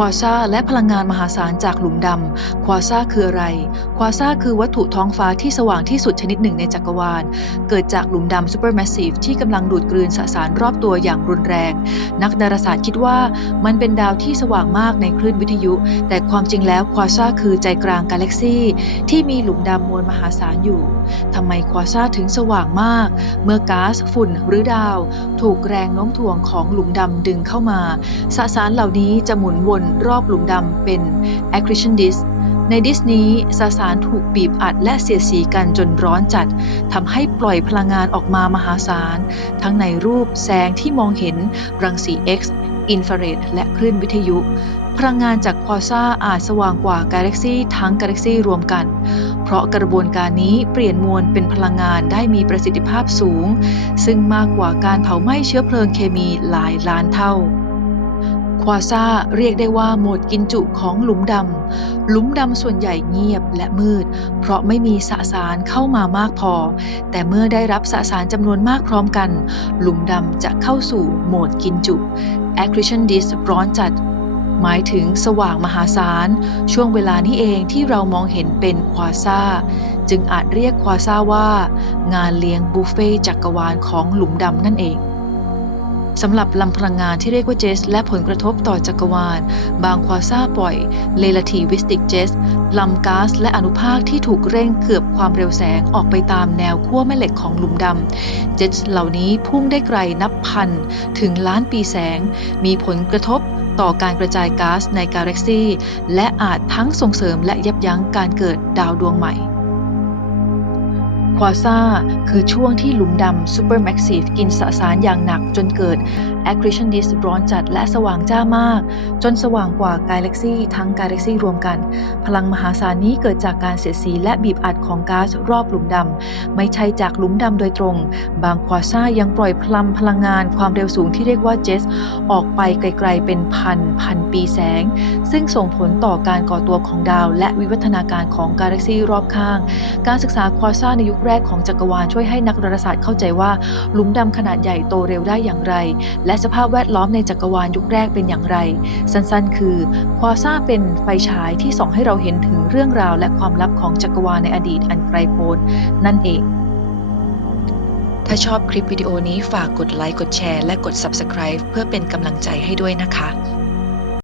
ควาซ่าและพลังงานมหาศาลจากหลุมดำ ควาซ่าคืออะไร ควาซ่าคือวัตถุท้องฟ้าที่สว่างที่สุดชนิดหนึ่งในจักรวาล เกิดจากหลุมดำซูเปอร์แมสซีฟที่กำลังดูดกลืนสสารรอบตัวอย่างรุนแรง นักดาราศาสตร์คิดว่ามันเป็นดาวที่สว่างมากในคลื่นวิทยุ แต่ความจริงแล้วควาซ่าคือใจกลางกาแล็กซีที่มีหลุมดำมวลมหาศาลอยู่ทำไมควาซ่าถึงสว่างมาก เมื่อก๊าซฝุ่นหรือดาว ถูกแรงโน้มถ่วงของหลุมดำดึงเข้ามาสสารเหล่านี้จะหมุนวนรอบหลุมดำเป็น accretion disk ในดิสนี้สสารถูกบีบอัดและเสียดสีกันจนร้อนจัดทำให้ปล่อยพลังงานออกมามหาศาล ทั้งในรูปแสงที่มองเห็นรังสี X อินฟราเรดและคลื่นวิทยุ พลังงานจากควาซ่าอาจสว่างกว่ากาแล็กซีทั้งกาแล็กซีรวมกัน เพราะกระบวนการนี้เปลี่ยนมวลเป็นพลังงานได้มีประสิทธิภาพสูง ซึ่งมากกว่าการเผาไหม้เชื้อเพลิงเคมีหลายล้านเท่า ควาซ่าเรียกได้ว่าโหมดกินจุของหลุมดำ หลุมดำส่วนใหญ่เงียบและมืด เพราะไม่มีสสารเข้ามามากพอ แต่เมื่อได้รับสสารจำนวนมากพร้อมกัน หลุมดำจะเข้าสู่โหมดกินจุ accretion disk ร้อนจัด หมายถึงสว่างมหาศาล ช่วงเวลานี้เองที่เรามองเห็นเป็นควาซ่าจึงอาจเรียกควาซ่าว่า งานเลี้ยงบุฟเฟ่จักรวาลของหลุมดำนั่นเอง สำหรับลำพลังงานที่เรียกว่าเจสและผลกระทบต่อจักรวาล บางควาซ่าปล่อย relativistic jet ลำก๊าซและอนุภาคที่ถูกเร่งเกือบความเร็วแสงออกไปตามแนวขั้วแม่เหล็กของหลุมดำเจ็ตเหล่านี้พุ่งได้ไกลนับพัน ถึงล้านปีแสง มีผลกระทบต่อการกระจายก๊าซในกาแล็กซีและอาจทั้งส่งเสริมและยับยั้งการเกิดดาวดวงใหม่ ควาซ่า คือช่วงที่หลุมดำซูเปอร์แม็กซีฟกินสสารอย่างหนักจนเกิด accretion disk ร้อนจัดและสว่างจ้ามาก จนสว่างกว่ากาแล็กซี่ทั้งกาแล็กซี่รวมกัน พลังมหาศาลนี้เกิดจากการเสียดสีและบีบอัดของก๊าซรอบหลุมดำ ไม่ใช่จากหลุมดำโดยตรง บางควาซ่ายังปล่อยพลังพลังงานความเร็วสูงที่เรียกว่าเจสออกไปไกลๆเป็นพันพันปีแสง ซึ่งส่งผลต่อการก่อตัวของดาว และวิวัฒนาการของกาแล็กซี่รอบข้าง การศึกษาควาซ่าในยุคแรกของจักรวาลช่วยให้นักดาราศาสตร์เข้าใจว่าหลุมดำขนาดใหญ่โตเร็วได้อย่างไร และสภาพแวดล้อมในจักรวาลยุคแรกเป็นอย่างไร สั้นๆ คือ ควาซ่าเป็นไฟฉายที่ส่องให้เราเห็นถึงเรื่องราวและความลับของจักรวาลในอดีตอันไกลโพ้นนั่นเอง ถ้าชอบคลิปวิดีโอนี้ฝากกดไลค์กดแชร์และกด Subscribe เพื่อเป็นกำลังใจให้ด้วยนะคะ